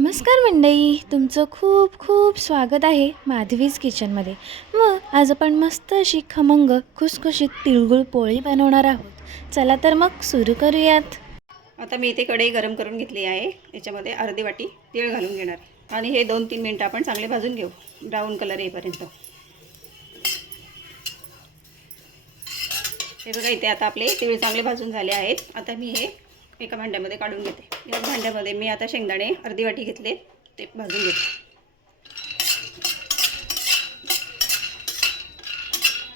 नमस्कार मंडई तुमचं खूप खूप स्वागत आहे माधवीज किचनमध्ये. मग आज आपण मस्त अशी खमंग खुसखुशीत तिळगुळ पोळी बनवणार आहोत. चला तर मग सुरू करूयात. आता मी इथे कढई गरम करून घेतली आहे. याच्यामध्ये अर्धी वाटी तीळ घालून घेणार आणि हे दोन तीन मिनटं आपण चांगले भाजून घेऊ. ब्राऊन कलर येईपर्यंत. हे बघा इथे आता आपले तीळ चांगले भाजून झाले आहेत. आता मी हे एका भांड्यामध्ये काढून घेते. या भांड्यामध्ये मी आता शेंगदाणे अर्धी वाटी घेतले ते भाजून घेते.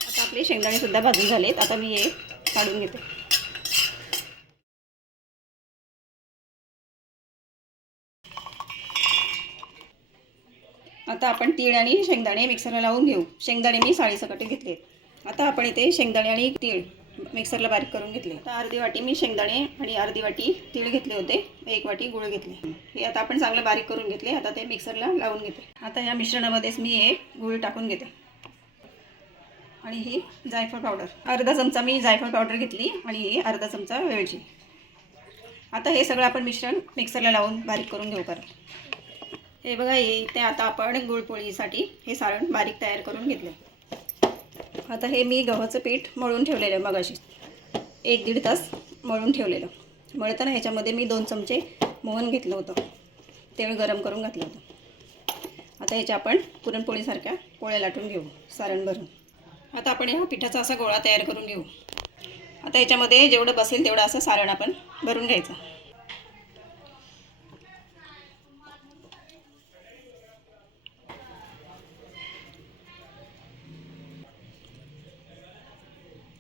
आता आपले शेंगदाणेसुद्धा भाजून झालेत. आता मी हे काढून घेते. आता आपण तीळ आणि शेंगदाणे मिक्सरला लावून घेऊ. शेंगदाणे मी साळीसकट घेतले आता आपण इथे शेंगदाणे आणि तीळ मिक्सरला बारीक करून घेतले. आता अर्धी वाटी मी शेंगदाणे आणि अर्धी वाटी तीळ घेतले होते. एक वाटी गुळ घेतले. हे आता आपण चांगलं बारीक करून घेतले. आता ते मिक्सरला लावून घेते. आता या मिश्रणामध्येच मी हे गुळ टाकून घेते. आणि ही जायफळ पावडर. अर्धा चमचा मी जायफळ पावडर घेतली आणि ही अर्धा चमचा वेळची आता हे सगळं आपण मिश्रण मिक्सरला लावून बारीक करून घेऊ परत. हे बघा हे ते आता आपण गुळपोळीसाठी हे सारण बारीक तयार करून घेतलं. आता हे मी गव्हाचं पीठ मळून ठेवलेलं आहे मगाशी. एक दीड तास मळून ठेवलेलं. मळताना ह्याच्यामध्ये मी दोन चमचे मोहन घेतलं होतं. तेल गरम करून घातलं होतं. आता ह्याच्या आपण पुरणपोळीसारख्या पोळ्या लाटून घेऊ सारण भरून. आता आपण ह्या पिठाचा असा गोळा तयार करून घेऊ. आता ह्याच्यामध्ये जेवढं बसेल तेवढं असं सारण आपण भरून घ्यायचं.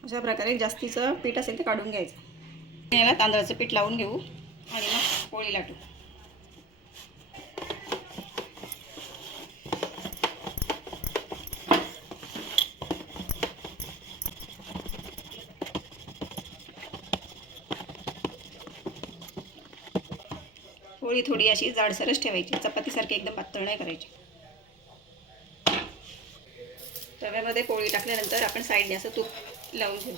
अशा प्रकारे जास्तीचं पीठ असेल ते काढून घ्यायचं. याला तांदळाचं पीठ लावून घेऊ आणि मग पोळी लाटू. पोळी थोडी अशी जाडसरच ठेवायची. चपातीसारखी एकदम पातळ नाही करायची. तव्यामध्ये पोळी टाकल्यानंतर आपण साईडने असं तूप लावून घेऊ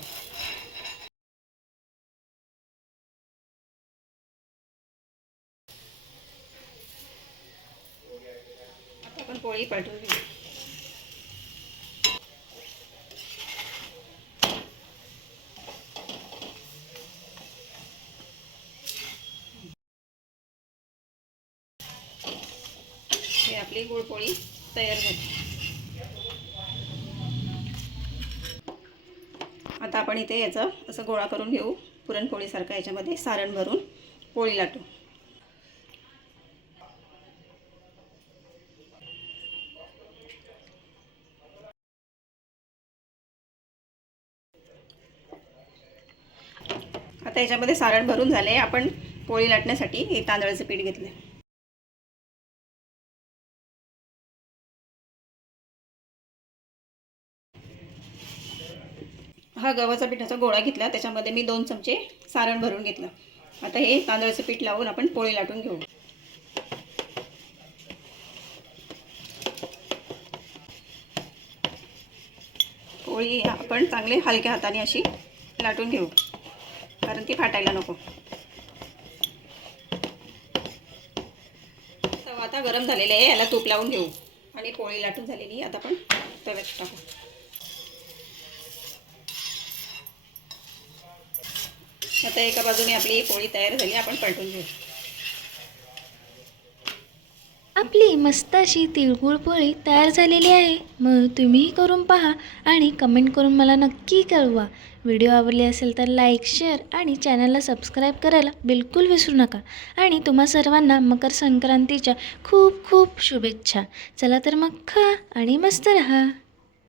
आता आपण पोळी पलटून घेऊ आपली गुळपोळी तयार झाली. आता आपण इथे याचं असं गोळा करून घेऊ पुरणपोळीसारखं याच्यामध्ये सारण भरून पोळी लाटू. आता याच्यामध्ये सारण भरून झाले. आपण पोळी लाटण्यासाठी हे तांदळाचं पीठ घेतलं हा गव्हाचा पिठाचा गोळा घेतला. त्याच्यामध्ये मी दोन चमचे सारण भरून घेतलं. आता हे तांदळाचं पीठ लावून आपण पोळी लाटून घेऊ. पोळी आपण चांगले हलक्या हाताने अशी लाटून घेऊ. कारण ती फाटायला नको. तवा आता गरम झालेला आहे. याला तूप लावून घेऊ. आणि पोळी लाटून झालेली आता आपण तव्यात टाकू. आता एका बाजूने आपली पोळी तयार झाली आपण पलटून घेऊ. आपली मस्त अशी तिळगुळ पोळी तयार झालेली आहे. मग तुम्हीही करून पहा आणि कमेंट करून मला नक्की कळवा. व्हिडिओ आवडली असेल तर लाईक शेअर आणि चॅनलला सबस्क्राईब करायला बिलकुल विसरू नका. आणि तुम्हा सर्वांना मकर संक्रांतीच्या खूप खूप शुभेच्छा. चला तर मग खा आणि मस्त रहा.